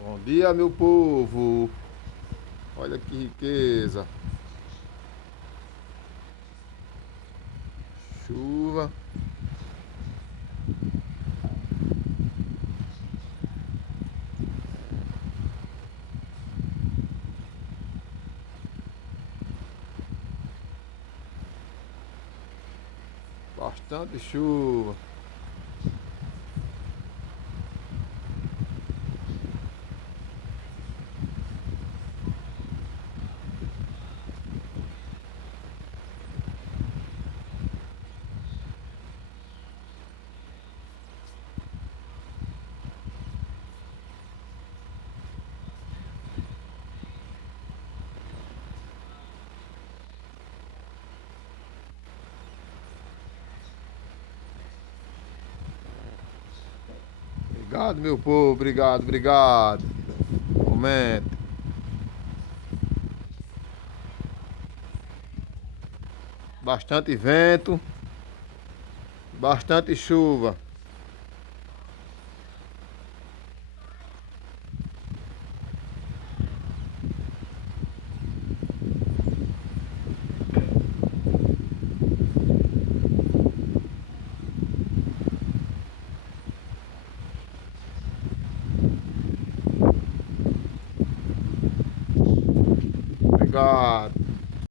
Bom dia, meu povo. Olha que riqueza. Chuva. Bastante chuva. Obrigado, meu povo. Obrigado, obrigado. Momento. Bastante vento. Bastante chuva. Obrigado.